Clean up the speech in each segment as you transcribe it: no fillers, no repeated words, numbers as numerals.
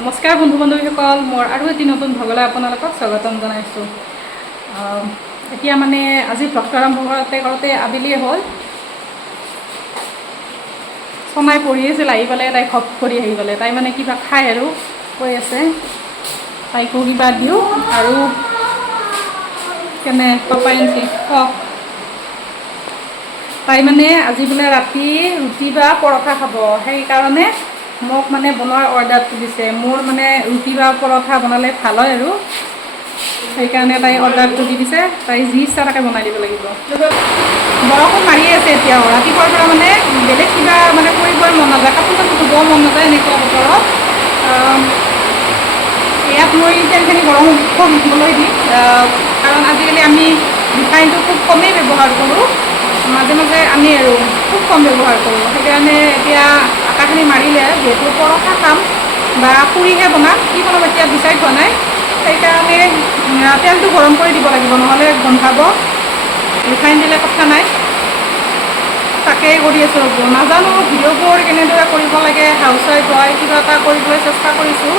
নমস্কাৰ বন্ধু বান্ধৱীসকল, মোৰ আৰু এটি নতুন ভ্লগলৈ আপোনালোকক স্বাগতম জনাইছোঁ। এতিয়া মানে আজি ভ্লগটো আৰম্ভ কৰোঁতে আবেলিয়ে হ'ল। চনাই পঢ়ি আছিল, আহি পেলাই তাই ঘপ কৰি আহি পেলাই তাই মানে কিবা খাই আৰু কৈ আছে, তাইকো কিবা দিওঁ আৰু কেনে পাপাই আনিছে কওক। তাই মানে আজি বোলে ৰাতি ৰুটি বা পৰঠা খাব, সেইকাৰণে মোক মানে বনোৱাৰ অৰ্ডাৰটো দিছে। মোৰ মানে ৰুটি বা পৰঠা বনালে ভাল হয় আৰু সেইকাৰণে তাই অৰ্ডাৰটো দি দিছে। তাই যি ইচ্ছা তাকে বনাই দিব লাগিব। বৰষুণ মাৰিয়ে আছে এতিয়াও, ৰাতিপুৱাৰ পৰা মানে বেলেগ কিবা মানে কৰিবই মন নাযায়, কাপোৰ চাপোৰ ধুবও মন নাযায় এনেকুৱা বতৰত। ইয়াত মই তেলখিনি গৰম কৰিবলৈ দিম, কাৰণ আজিকালি আমি ৰিফাইনটো খুব কমেই ব্যৱহাৰ কৰোঁ, মাজে মাজে আনি আৰু খুব কম ব্যৱহাৰ কৰোঁ। সেইকাৰণে এতিয়া আটাখিনি মাৰিলে, যিহেতু পৰঠা খাম বা পুৰিহে বনাম, কি বনাম এতিয়া ডিচাইড হোৱা নাই। সেইকাৰণে তেলটো গৰম কৰি দিব লাগিব, নহ'লে গোন্ধাব। ৰিফাইন দিলে কথা নাই, তাকেই কৰি আছোঁ। নাজানো ভিডিঅ'বোৰ কেনেদৰে কৰিব লাগে, হাউচ ৱাইফ হয় কিবা এটা কৰিবলৈ চেষ্টা কৰিছোঁ।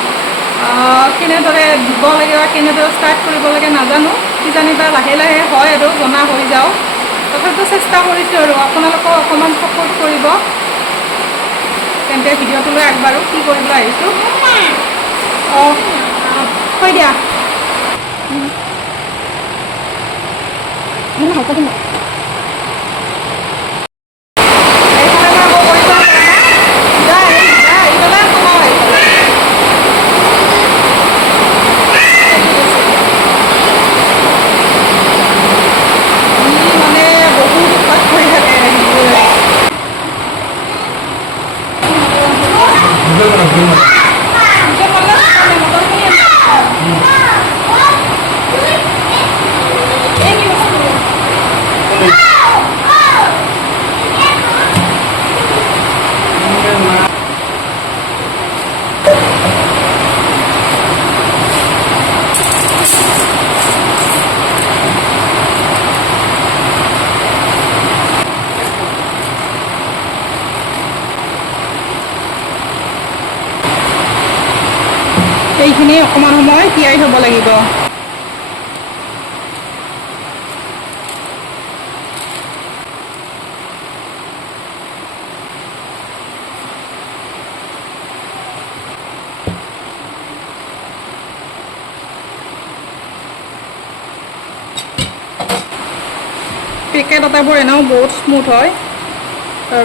কেনেদৰে দিব লাগে বা কেনেদৰে ষ্টাৰ্ট কৰিব লাগে নাজানো, কিজানিবা লাহে লাহে হয় আৰু জনা হৈ যাওঁ। তথাপিও চেষ্টা কৰিছোঁ আৰু আপোনালোকেও অকণমান ছাপোৰ্ট কৰিব, তেন্তে ভিডিঅ'টোলৈ আগবাঢ়ো। কি কৰিবলৈ আহিছোঁ অঁ থৈ দিয়া। এইখিনি অকণমান সময় তিয়াই থ'ব লাগিব। পেকেট আটাবোৰ এনেও বহুত স্মুথ হয়,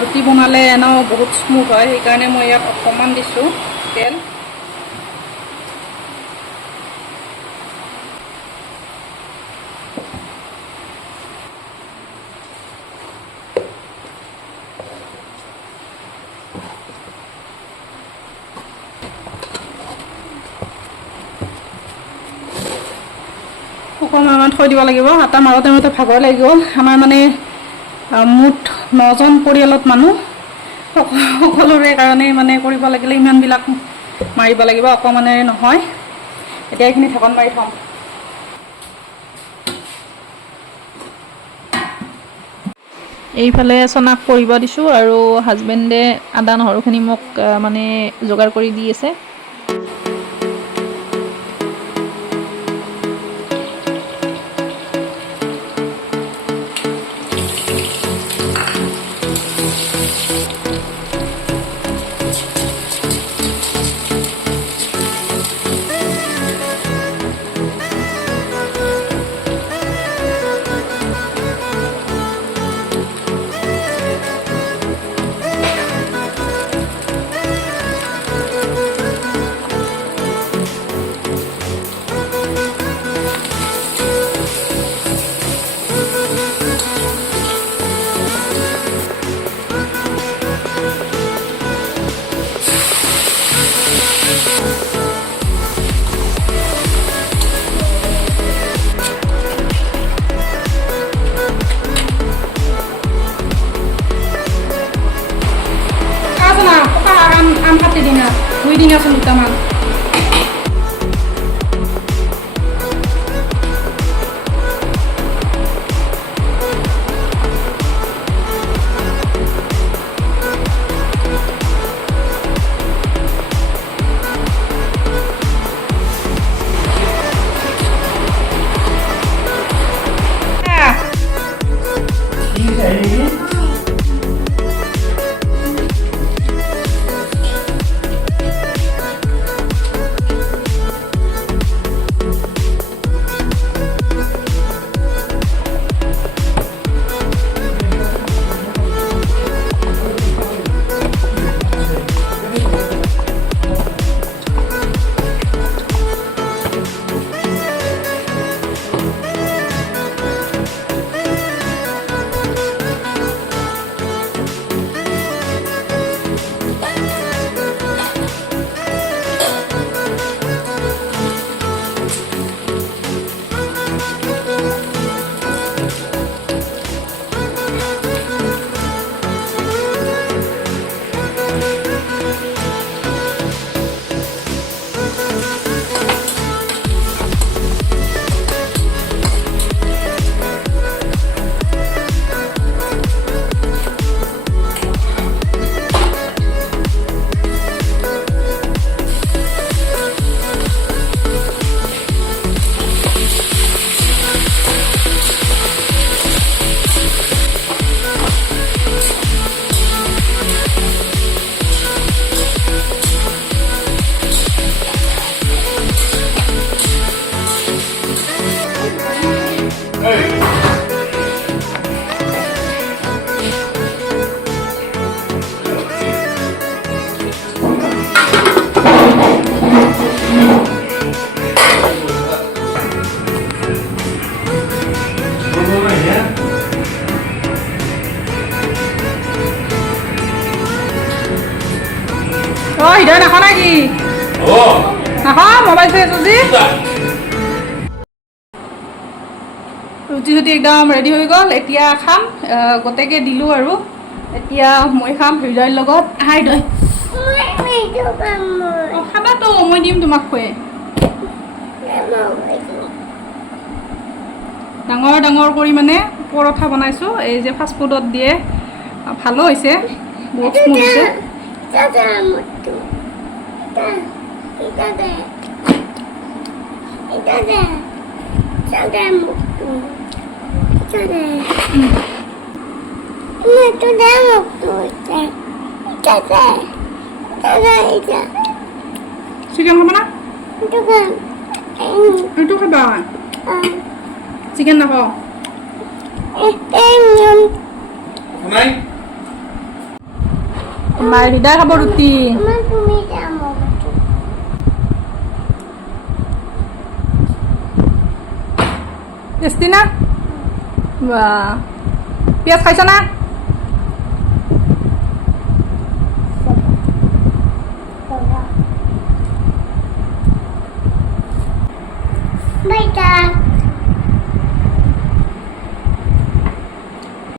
ৰুটি বনালে এনেও বহুত স্মুথ হয়, সেইকাৰণে মই ইয়াত অকণমান দিছোঁ তেল। অকণমান থৈ দিব লাগিব, আটা মাৰোঁতে মাৰোঁতে ভাগৰ লাগিব। আমাৰ মানে মুঠ 9জন পৰিয়ালত মানুহ, সকলোৰে কাৰণে মানে কৰিব লাগিলে ইমানবিলাক মাৰিব লাগিব, অকণমানেৰে নহয়। এতিয়া এইখিনি ঢাকন মাৰি থ'ম। এইফালে চনাক কৰিব দিছোঁ আৰু হাজবেণ্ডে আদা নহৰুখিনি মোক মানে যোগাৰ কৰি দি আছে। আম কাটি দিনা, ধুই দিনাচোন দুটামান। পাইছে চুজি ৰুটি চুটি একদম ৰেডি হৈ গ'ল এতিয়া খাম গোটেইকে দিলোঁ আৰু এতিয়া মই খাম হৃদয়ৰ লগত আহাই দৈ খাবাতো মই দিম তোমাক খুৱাই ডাঙৰ ডাঙৰ কৰি মানে পৰঠা বনাইছোঁ এই যে ফাষ্ট ফুডত দিয়ে ভালো হৈছে বহুত স্মুথ হৈছে চিকেন খাবা না এইটো খাবা চিকেন নাখাওঁ মায়ে হৃদয় খাব ৰুটি টেষ্টি না বাহ পিঁয়াজ খাইছ না Bye, Dad.